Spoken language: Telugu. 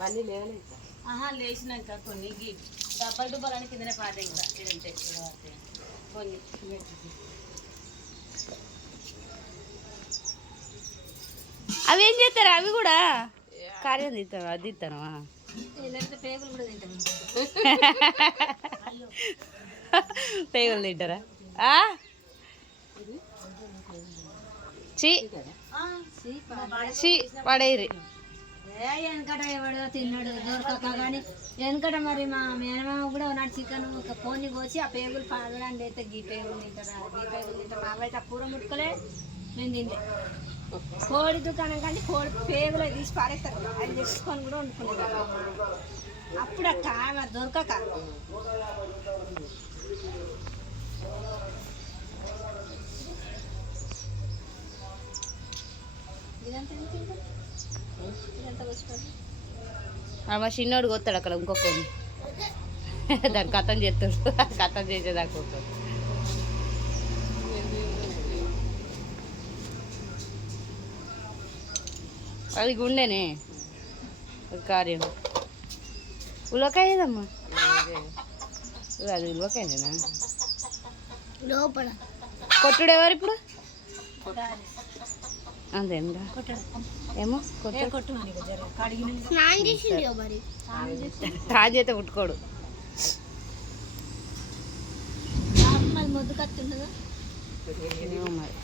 బన్నీ లేవలేదు. లేచినాక కొన్ని డబ్బలు డుబ్బాలని కిందనే పాతాయి కూడా కొన్ని అవి ఏం చేస్తారు? అవి కూడా కార్యం తీస్తాను, అది తీస్తాను. పేగులు కూడా తింటాను. పేగులు తింటారా? పడేరి వెనకట ఎవడో తిన్నాడు దొరకక కానీ వెనకట మరి మా మేనమామ కూడా ఉన్నాడు చికెన్ ఒక కోన్ని కోసి ఆ పేగులు పడడానికి అయితే గీ పేగులు తింటారా గీ పేగులు తింటారు. అవైతే ఆ కూర ముట్టుకోలే, నేను తింటే కోడి దుకాణం కానీ కోడి పేగులు తీసి పారేస్తారు. అది తెచ్చుకొని కూడా వండుకునేది అప్పుడు అక్క మరి దొరకక. ఇదంతా మా చిన్నోడు కొత్తాడు అక్కడ ఇంకొకటి దాన్ని కథం చేస్తాడు. కథం చేసేదాకా అది గుండెనే కార్యం. ఉలవకాయ ఏదమ్మా? అది ఉలవకాయనేనా? లోపల కొట్టుడు ఎవరు ఇప్పుడు? అంతేనా? ఏమో కొట్టు తాజైతే పుట్టుకోడు. మొద్దు కత్తుండదా మరి